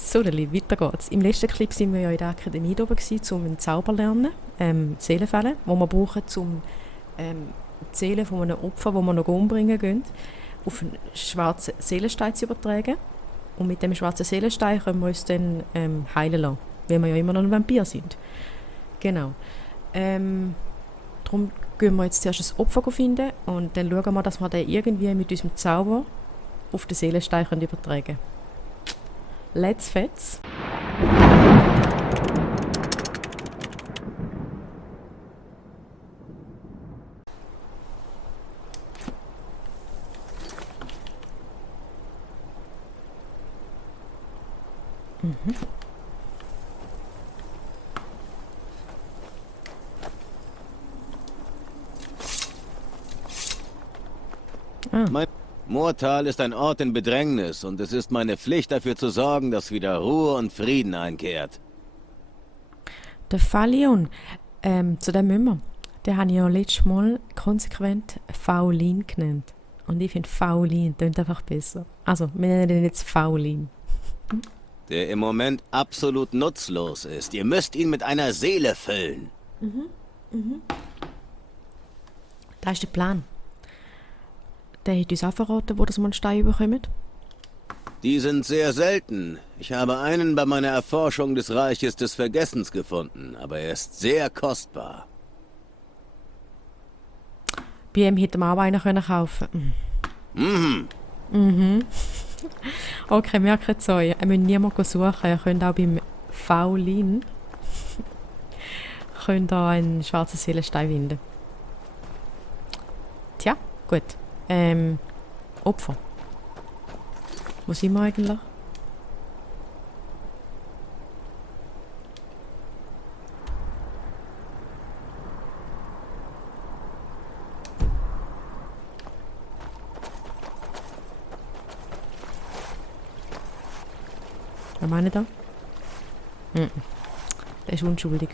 So, Lili, weiter geht's. Im letzten Clip sind wir ja in der Akademie da oben gewesen, um einen Zauber zu lernen, Seelenfälle, wo wir brauchen, um die Seele von einem Opfer, das wir noch umbringen gehen, auf einen schwarzen Seelenstein zu übertragen. Und mit dem schwarzen Seelenstein können wir uns dann heilen lassen, weil wir ja immer noch ein Vampir sind. Genau. Darum gehen wir jetzt zuerst ein Opfer finden und dann schauen wir, dass wir den irgendwie mit unserem Zauber auf den Seelenstein übertragen können. Let's fetz. Mein Moortal ist ein Ort in Bedrängnis und es ist meine Pflicht, dafür zu sorgen, dass wieder Ruhe und Frieden einkehrt. Der Falion, zu dem müssen wir. Den habe ich ja letztes Mal konsequent Faulin genannt. Und ich finde Faulin klingt einfach besser. Also, wir nennen den jetzt Faulin. Der im Moment absolut nutzlos ist. Ihr müsst ihn mit einer Seele füllen. Das ist der Plan. Der hat uns auch verraten, wo das Stein bekommt. Die sind sehr selten. Ich habe einen bei meiner Erforschung des Reiches des Vergessens gefunden, aber er ist sehr kostbar. Bei ihm hätte man auch einen kaufen können. Okay, merkt es euch. Ihr müsst niemanden suchen. Ihr könnt auch beim Faulin einen schwarzen Seelenstein finden. Tja, gut. Opfer. Wo sind wir eigentlich? Was meine ich da? Der ist unschuldig.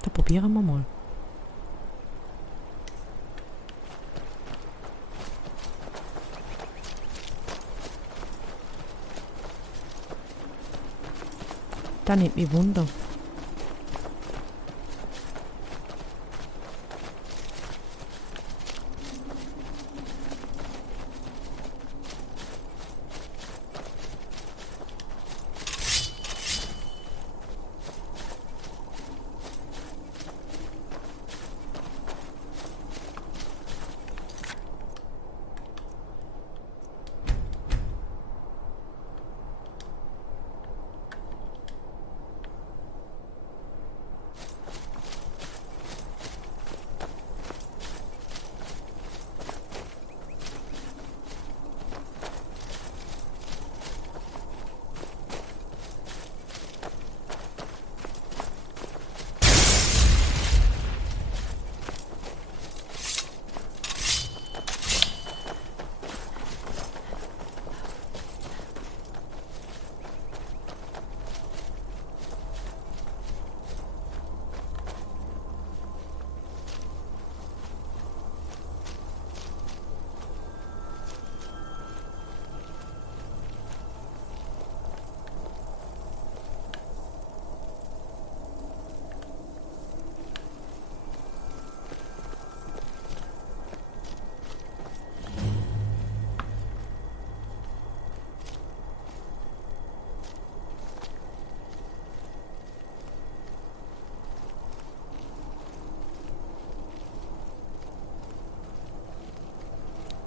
Da probieren wir mal. Das nimmt mich Wunder.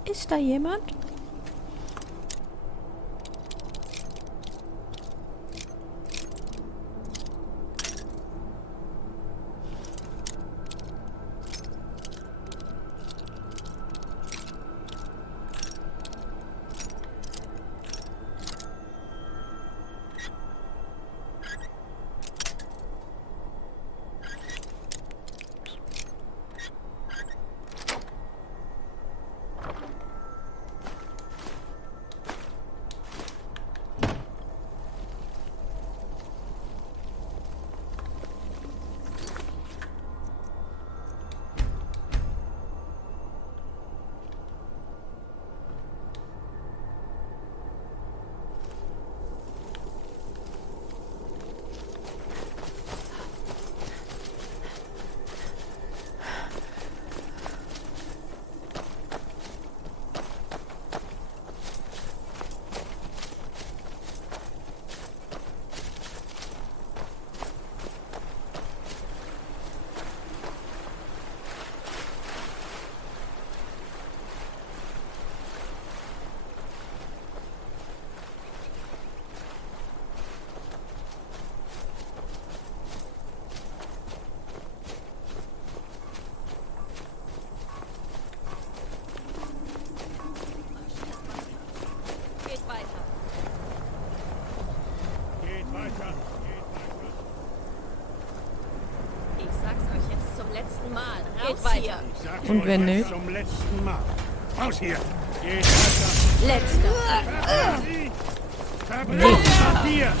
Ist da jemand? geht weiter. Und wenn nicht? Zum letzten Mal. Raus hier! Geht Letzter. Verbrennt Papier!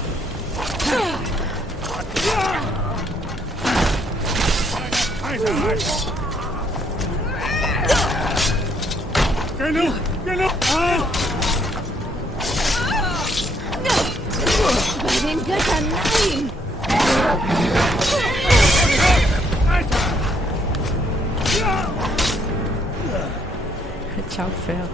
Genug! Genug! Bei den Göttern, nein! Ciao, Pferd.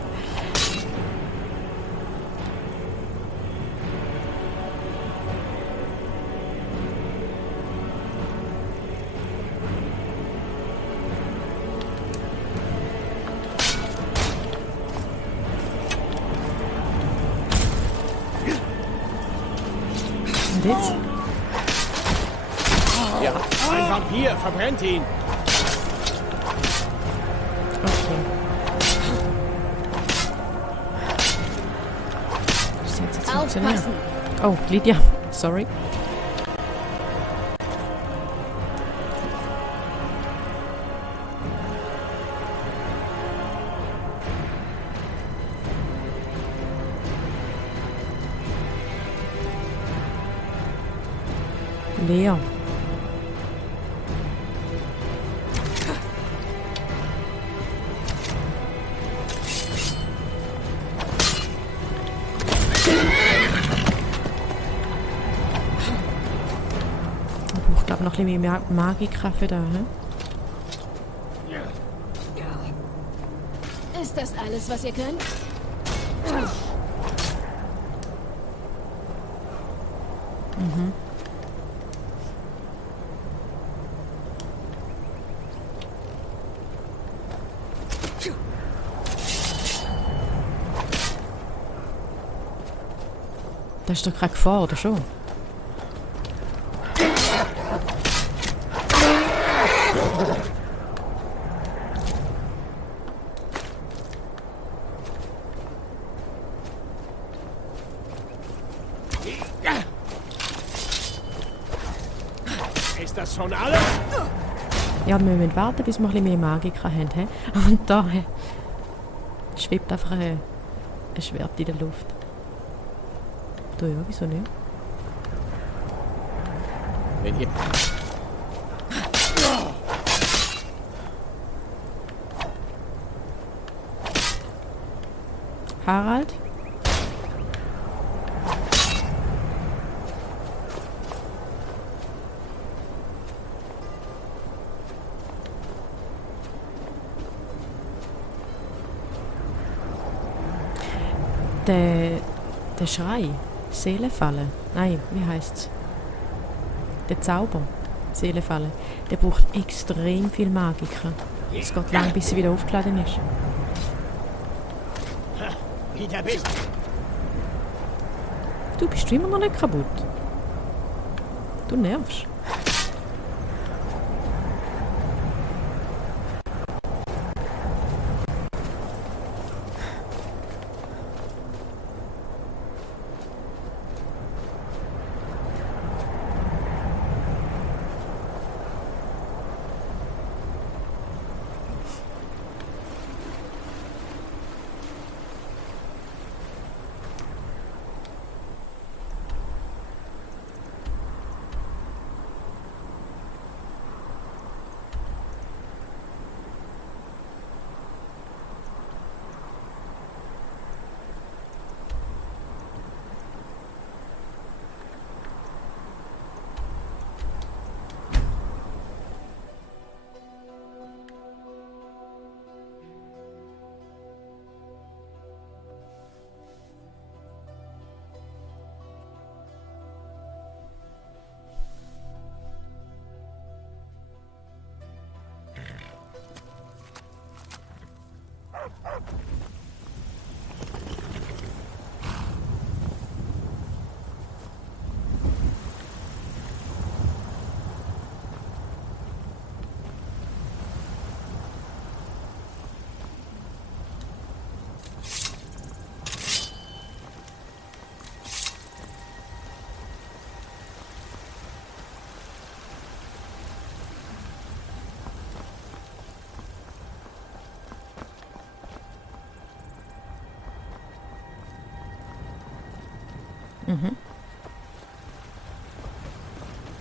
Und jetzt? Ja, ein Vampir, verbrennt ihn. Okay. Das hat jetzt funktioniert. Aufpassen! Oh, Lydia. Sorry. Lea. Ich glaube noch ein bisschen mehr Magikkraft da, ne? Ist das alles, was ihr könnt? Das ist doch keine Gefahr, oder schon? Ist das schon alles? Ja, wir müssen warten, bis wir ein bisschen mehr Magik haben. He? Und da schwebt einfach ein Schwert in der Luft. Da ja, wieso nicht? Wenn ihr... Harald? Der Schrei, Seelenfalle, nein, wie heißt's? Der Zauber, Seelenfalle, der braucht extrem viel Magiker. Es geht lang, bis sie wieder aufgeladen ist. Wieder bist Du bist immer noch nicht kaputt. Du nervst.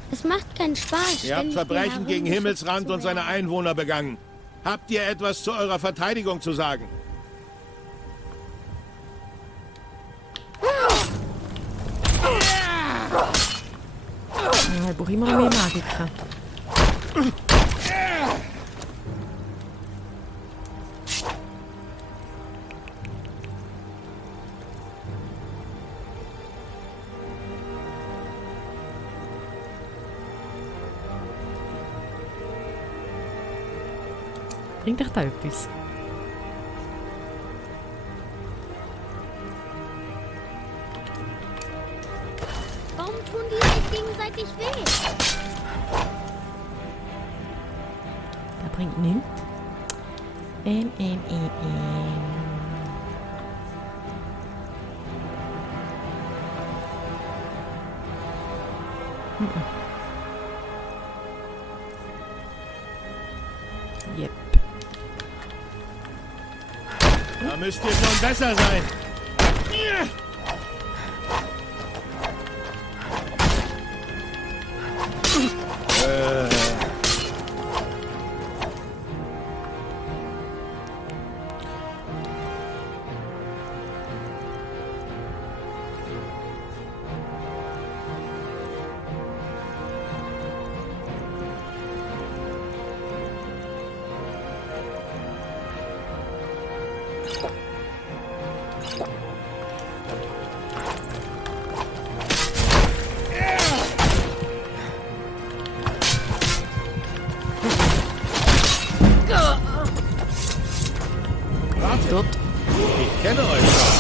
Es macht keinen Spaß. Ihr habt ständig Verbrechen hier gegen herumgeschubst Himmelsrand zu und seine werden. Einwohner begangen. Habt ihr etwas zu eurer Verteidigung zu sagen? Ja, ich brauche immer noch mehr Magiker. Bringt euch da etwas? Warum tun die sich gegenseitig weh? Der bringt nichts. Mhm. Yep. Da müsst ihr schon besser sein. Dort. Ich kenne euch schon.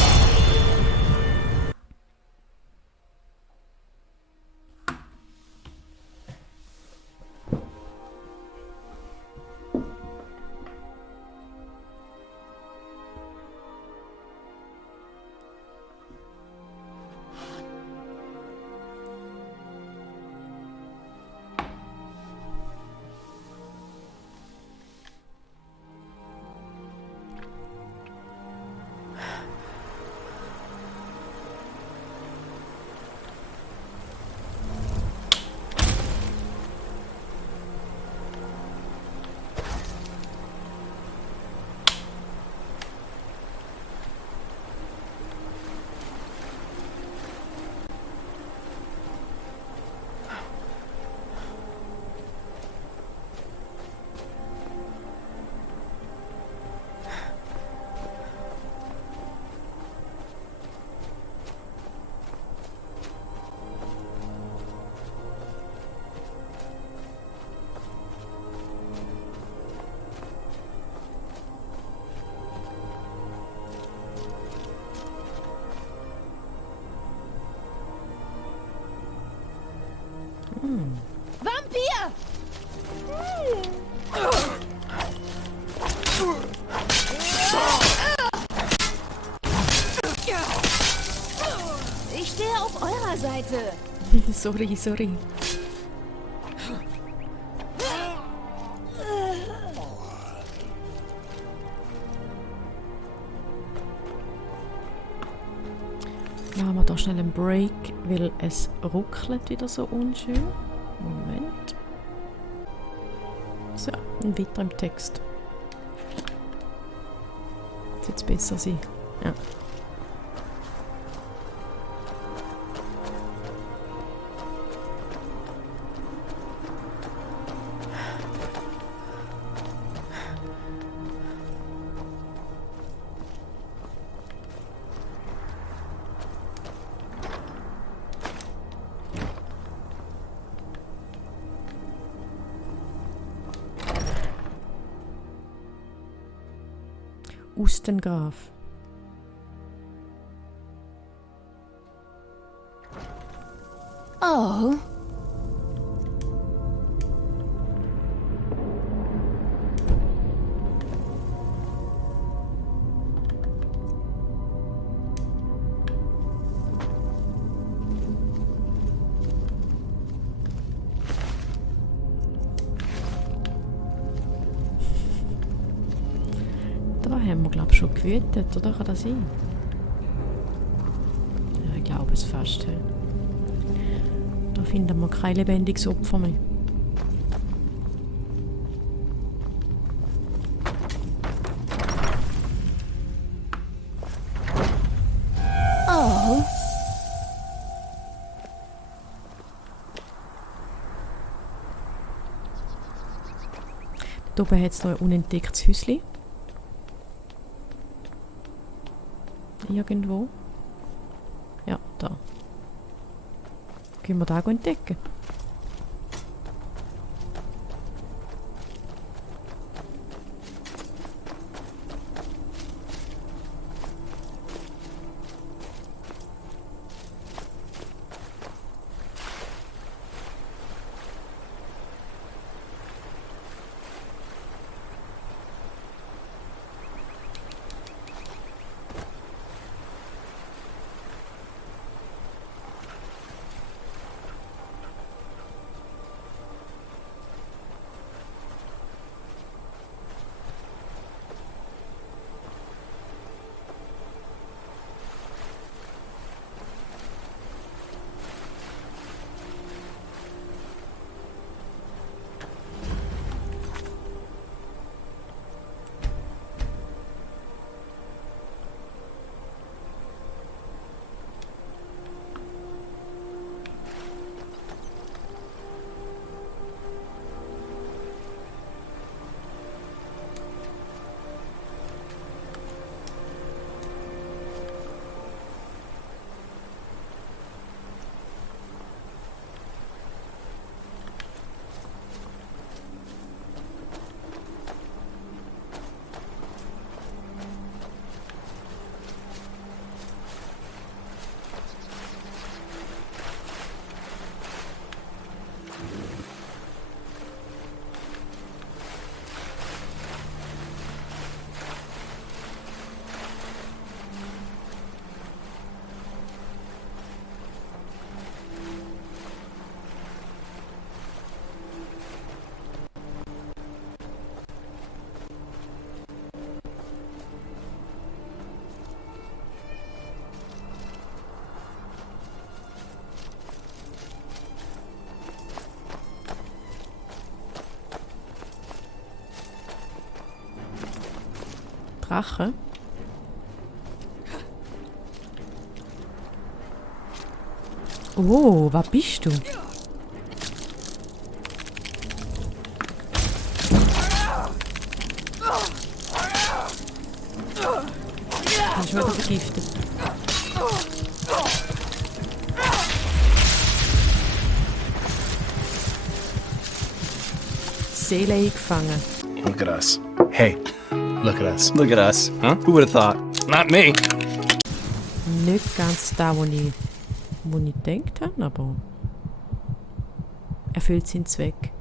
Vampir! Ich stehe auf eurer Seite. Sorry. Machen wir da schnell einen Break, weil es ruckelt wieder so unschön. Moment. So, und weiter im Text. Jetzt wird es besser sein. Ja. Ustengraf. Oh. Da haben wir, glaube ich, schon gewütet, oder? Kann das sein? Ja, ich glaube. Glaubensfest. He. Da finden wir kein lebendiges Opfer mehr. Oh, Hier oben hat es noch ein unentdecktes Häuschen. Irgendwo. Ja, da. Können wir da entdecken? Drache. Oh, was bist du? Ich bin schon wieder vergiftet. Seele eingefangen. Look at us. Hey, look at us. Look at us. Huh? Who would have thought? Not me. Nicht ganz da, wo ich gedacht habe, aber erfüllt seinen Zweck.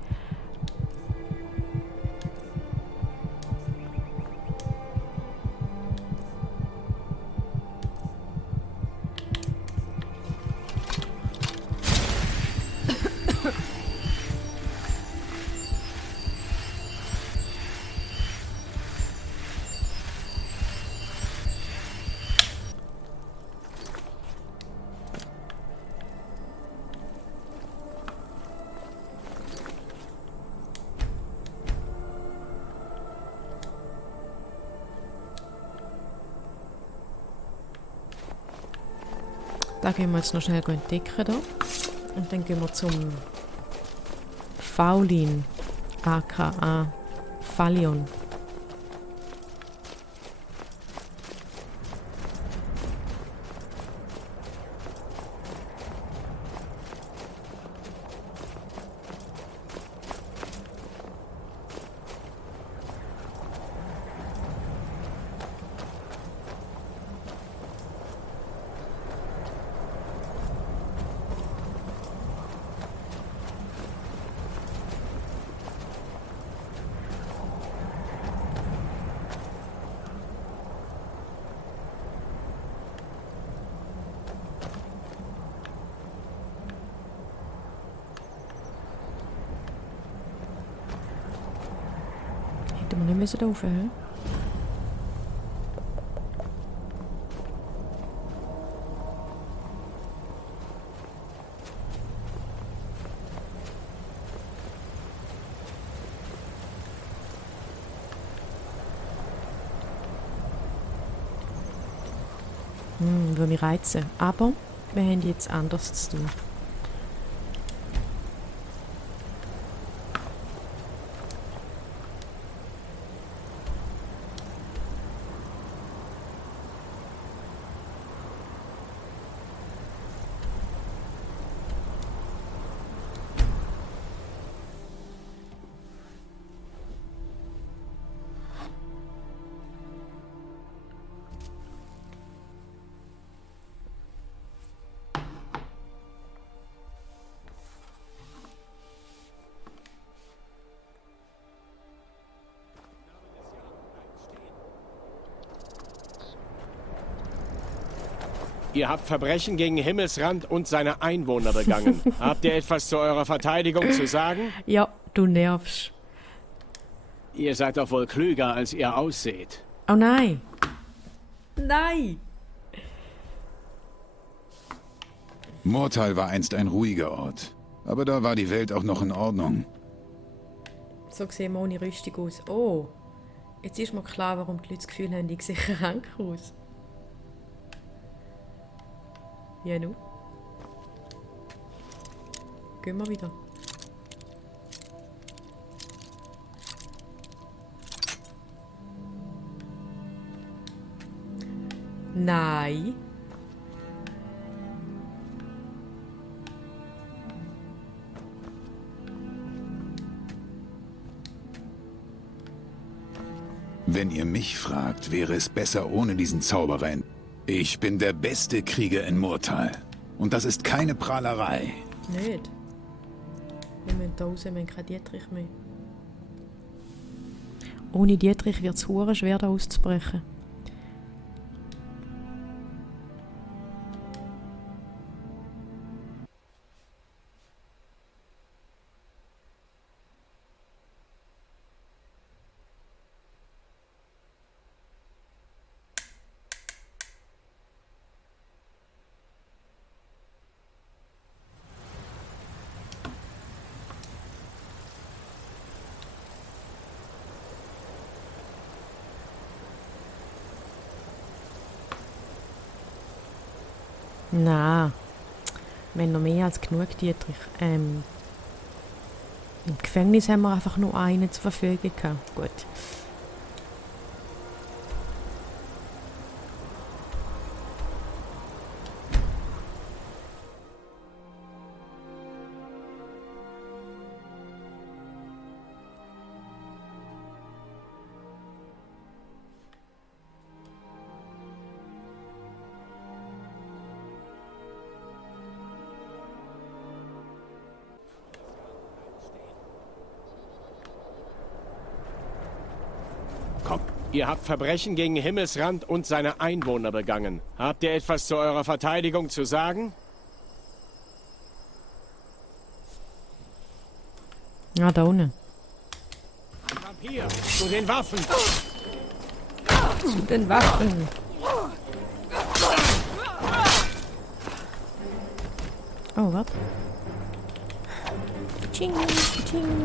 Da gehen wir jetzt noch schnell entdecken. Da. Und dann gehen wir zum Faulin, aka Phalion. Hätten wir nicht müssen da rauf, hä? Würde mich reizen. Aber wir haben jetzt anders zu tun. Ihr habt Verbrechen gegen Himmelsrand und seine Einwohner begangen. Habt ihr etwas zu eurer Verteidigung zu sagen? Ja, du nervst. Ihr seid doch wohl klüger, als ihr ausseht. Oh nein. Nein. Mortal war einst ein ruhiger Ort. Aber da war die Welt auch noch in Ordnung. So sehen wir ohne Rüstung aus. Oh, jetzt ist mir klar, warum die Leute das Gefühl haben, ich sehe krank aus. Ja, nu. Gehen wir wieder. Nein. Wenn ihr mich fragt, wäre es besser ohne diesen Zauberer. Ich bin der beste Krieger in Murtal. Und das ist keine Prahlerei. Nicht. Wir müssen da raus, wir haben keinen Dietrich mehr. Ohne Dietrich wird es hure schwer, da auszubrechen. Nein, wir haben noch mehr als genug Dietrich. Im Gefängnis haben wir einfach nur einen zur Verfügung gehabt. Gut. Kommt. Ihr habt Verbrechen gegen Himmelsrand und seine Einwohner begangen. Habt ihr etwas zu eurer Verteidigung zu sagen? Ja, da unten. Vampir, zu den Waffen! Zu den Waffen. Oh, was? Ching, ching.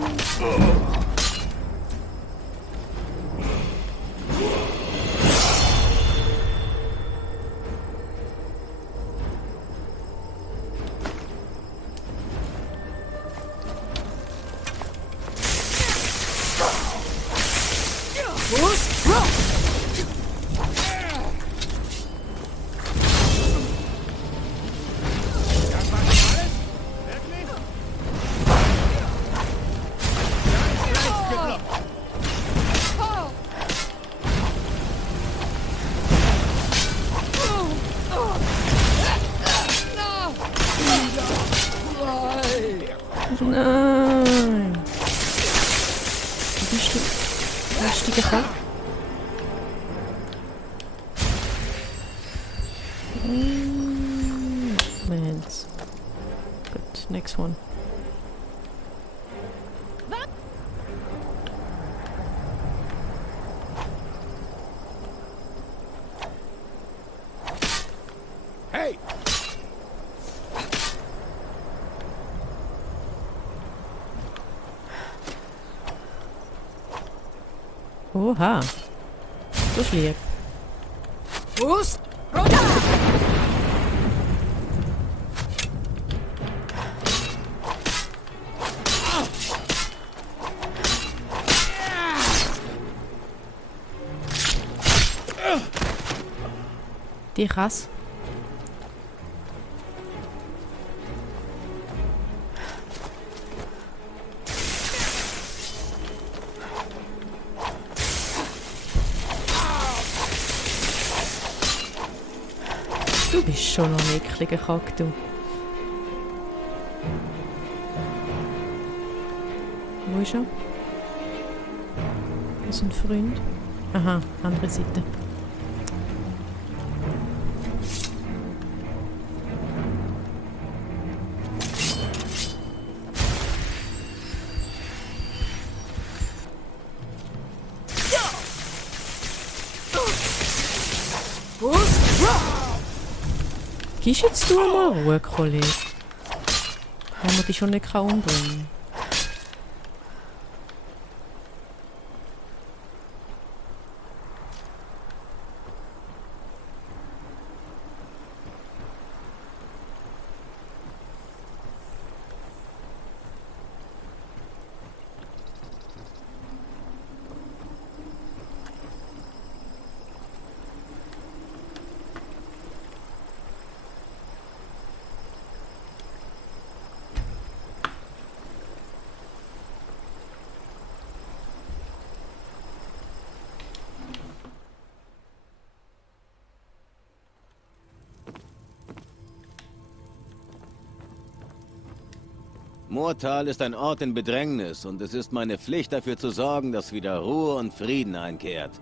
Nein. Richtige Fall. Mans. Good. Next one. Hey! Oha. So schlieg. Fuß runter! Die krass. Du bist schon ein ekliger Kack, du. Wo ist er? Das ist ein Freund. Aha, andere Seite. Gibst jetzt du mal Ruhe, Kollege? Wenn man dich schon nicht umbringen kann. Murtal ist ein Ort in Bedrängnis und es ist meine Pflicht dafür zu sorgen, dass wieder Ruhe und Frieden einkehrt.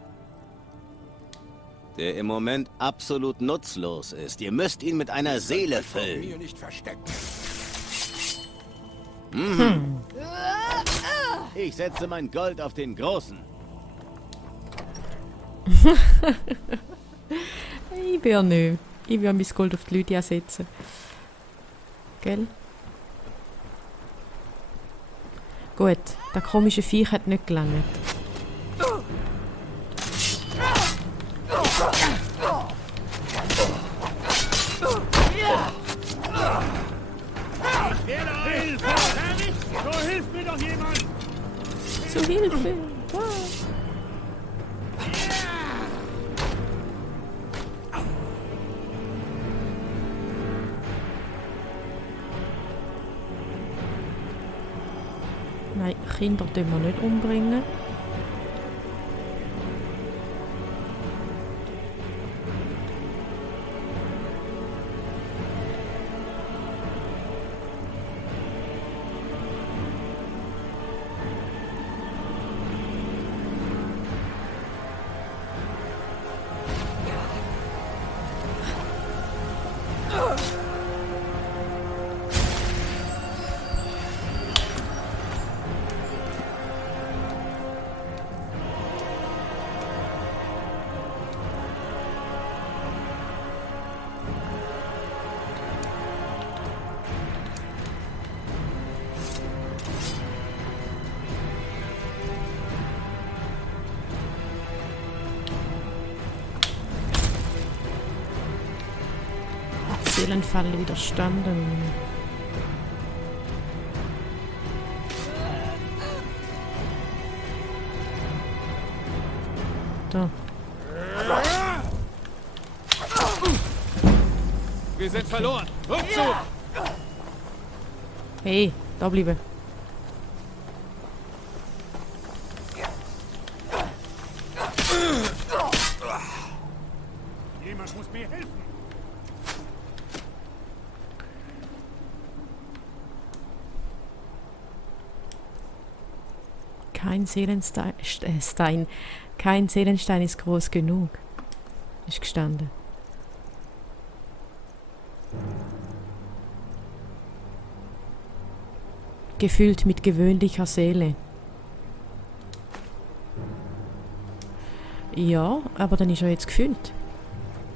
Der im Moment absolut nutzlos ist. Ihr müsst ihn mit einer Seele füllen. Ich setze mein Gold auf den Großen. Ich will nicht. Ich will mein Gold auf die Lydia setzen. Gell? Gut, der komische Viech hat nicht gelangt. So hilft mir doch jemand! Zu Hilfe! Wow. Nein, Kinder dürfen wir nicht umbringen. Seelenfalle widerstanden. Da. Wir sind verloren. Rückzug! Hey, da bleiben. Jemand muss mir helfen! Kein Seelenstein, kein Seelenstein ist groß genug. Ist gestanden. Gefüllt mit gewöhnlicher Seele. Ja, aber dann ist er jetzt gefüllt.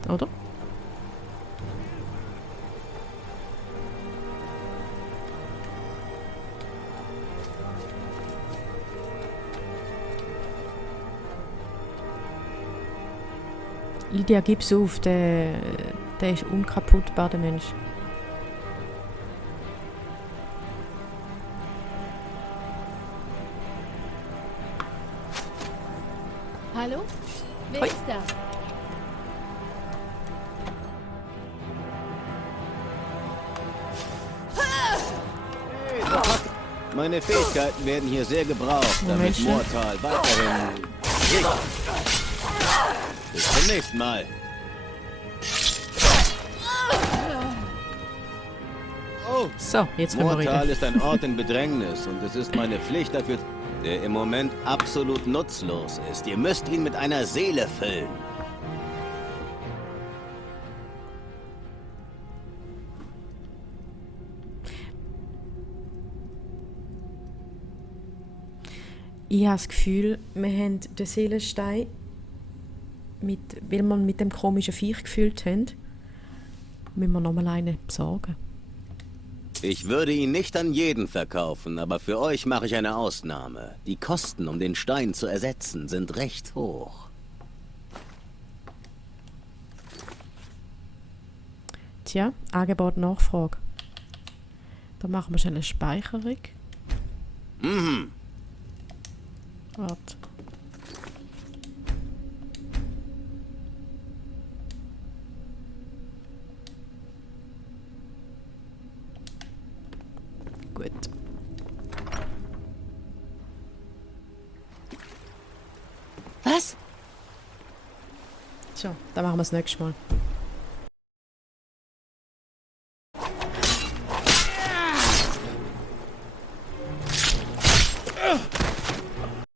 Oder? Lydia, gib's auf, der ist unkaputtbar, der Mensch. Hallo? Wer Hoi. ist da? Meine Fähigkeiten werden hier sehr gebraucht, damit Momentchen. Moortal weiterhin sicher. Bis zum nächsten Mal. Oh, So, jetzt können wir Moortal reden. ist ein Ort in Bedrängnis und es ist meine Pflicht dafür, der im Moment absolut nutzlos ist. Ihr müsst ihn mit einer Seele füllen. Ich habe das Gefühl, wir haben den Seelenstein, weil wir mit dem komischen Viech gefühlt haben, müssen wir nochmal einen besorgen. Ich würde ihn nicht an jeden verkaufen, aber für euch mache ich eine Ausnahme. Die Kosten, um den Stein zu ersetzen, sind recht hoch. Tja, Angebot Nachfrage. Da machen wir schon eine Speicherung. Mhm. Warte. Gut. Was? So, dann machen wir das nächste Mal.